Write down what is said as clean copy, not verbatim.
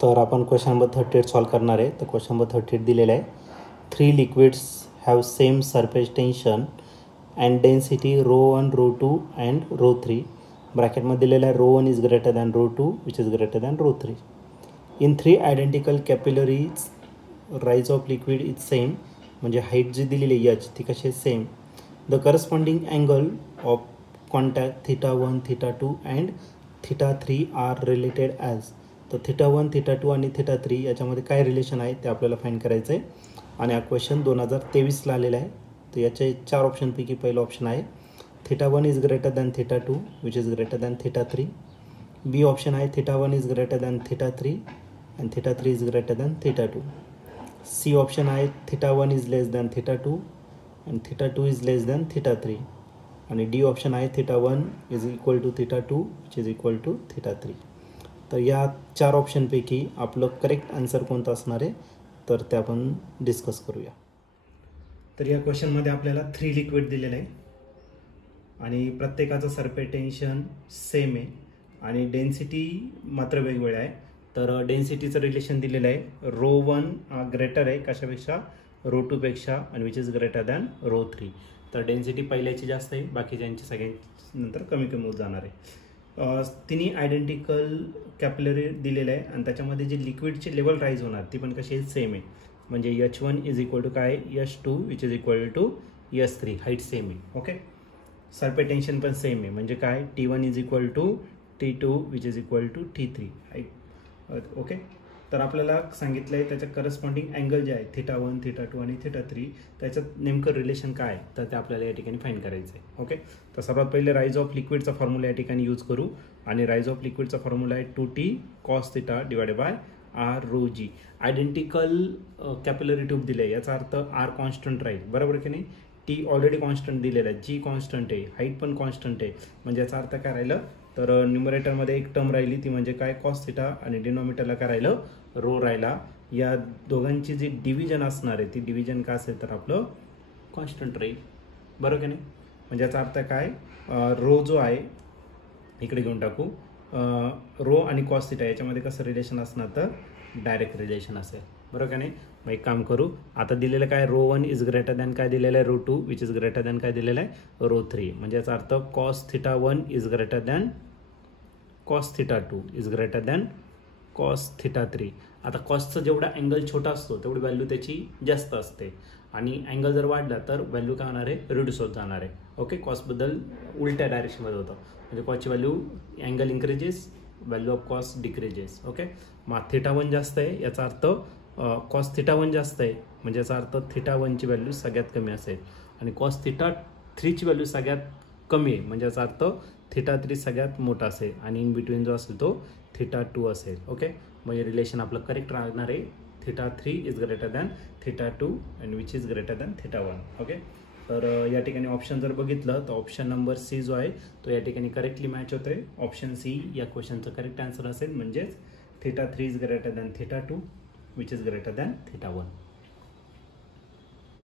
तर आपण question number 38 solve करणार आहे. तर क्वेश्चन नंबर 38 दिलेला आहे. 3 liquids have same surface tension and density ρ1 ρ2 and ρ3. ब्रॅकेटमध्ये दिलेला आहे ρ1 is greater than ρ2 which is greater than ρ3. In 3 identical capillaries rise of liquid is same. म्हणजे हाईट जी दिलेली आहे याची ती कशी आहे same. The corresponding angle of contact θ1 θ2 and θ3 are related as. तर θ1 θ2 आणि θ3 याच्यामध्ये काय रिलेशन आहे ते आपल्याला फाईंड करायचं आहे. आणि हा क्वेश्चन 2023ला आलेला आहे. तर याचे 4 ऑप्शनपैकी पहिलं ऑप्शन आहे θ1 is greater than θ2 which is greater than θ3. B option आहे θ1 is greater than θ3 and θ3 is greater than θ2. C option आहे θ1 is less than θ2 and θ2 is less than θ3. आणि डी ऑप्शन आहे θ1 is equal to θ2 which is equal to θ3. तर या 4 ऑप्शनपैकी आपलं correct answer कोणतं असणार आहे तर ते आपण डिस्कस करूया. तर या क्वेश्चनमध्ये आपल्याला 3 लिक्विड दिलेलं आहे आणि प्रत्येकाचं सरफेस टेन्शन सेम आहे आणि डेन्सिटी मात्र वेगवेगळं आहे. तर डेन्सिटीचं रिलेशन दिलेलं आहे ρ1 ग्रेटर आहे कशापेक्षा ρ2 पेक्षा आणि विच इज ग्रेटर दॅन ρ3. तर डेन्सिटी पहिल्याची जास्त आहे बाकीच्यांची सगळ्यांची नंतर कमी कमी होत जाणार आहे. तिन्ही आयडेंटिकल कॅपिलरी दिलेलं आहे आणि त्याच्यामध्ये जी लिक्विडची लेवल राईज होणार ती पण कशी सेम आहे. म्हणजे H1 इज इक्वल टू काय H2 which is equal to H3. Height same आहे. ओके. सरफेस टेन्शन पण सेम आहे म्हणजे काय T1 is equal to T2 which is equal to T3. Height okay. तर आपल्याला सांगितलं आहे त्याच्या करस्पॉन्डिंग अँगल जे आहे θ1 θ2 आणि θ3 त्याच्यात नेमकं रिलेशन काय आहे तर ते आपल्याला या ठिकाणी फाईंड करायचं आहे. ओके. तर सर्वात पहिले राईज ऑफ लिक्विडचा फॉर्म्युला या ठिकाणी यूज करू आणि राईज ऑफ लिक्विडचा फॉर्म्युला आहे 2T cos θ divided by R ρ g. Identical capillary tube दिले याचा अर्थ R कॉन्स्टंट राहील बरोबर की नाही. टी ऑलरेडी कॉन्स्टंट दिलेला आहे, जी कॉन्स्टंट आहे, हाईट पण कॉन्स्टंट आहे. म्हणजे याचा अर्थ काय राहिलं तर न्यूमरेटरमध्ये एक टर्म राहिली ती म्हणजे काय cos θ आणि डिनॉमिनेटरला काय राहिलं रो राहिला. या दोघांची जी डिव्हिजन असणार आहे ती डिव्हिजन काय असेल तर आपलं कॉन्स्टंट राहील बरोबर की नाही. म्हणजे याचा अर्थ काय रो जो आहे इकडे घेऊन टाकू रो आणि cos θ याच्यामध्ये कसं रिलेशन असणार तर डायरेक्ट रिलेशन असेल बरोबर का नाही. मग एक काम करू आता दिलेलं काय ρ1 इज ग्रेटर दॅन काय दिलेलं आहे ρ2 विच इज ग्रेटर दॅन काय दिलेलं आहे ρ3. म्हणजे याचा अर्थ cos θ1 is greater than cos θ2 is greater than cos θ3. आता कॉसचा जेवढा अँगल छोटा असतो तेवढी व्हॅल्यू त्याची जास्त असते आणि अँगल जर वाढला तर व्हॅल्यू काय होणार आहे रिड्यूस होत जाणार आहे. ओके. कॉसबद्दल उलट्या डायरेक्शनमध्ये होतं म्हणजे कॉसची value angle increases value of cos decreases. Okay. मग θ1 जास्त आहे याचा अर्थ cos θ1 जास्त आहे म्हणजे याचा अर्थ θ1ची व्हॅल्यू सगळ्यात कमी असेल आणि cos θ3ची व्हॅल्यू सगळ्यात कमी आहे म्हणजे याचा अर्थ θ3 सगळ्यात मोठा असेल आणि इन बिटवीन जो असेल तो θ2 असेल. ओके. म्हणजे रिलेशन आपलं करेक्ट राहणार आहे θ3 is greater than θ2 and which is greater than θ1. Okay. तर या ठिकाणी ऑप्शन जर बघितलं तर ऑप्शन नंबर सी जो आहे तो या ठिकाणी करेक्टली मॅच होतोय. ऑप्शन सी या क्वेश्चनचं करेक्ट आन्सर असेल म्हणजेच θ3 is greater than θ2 which is greater than θ1.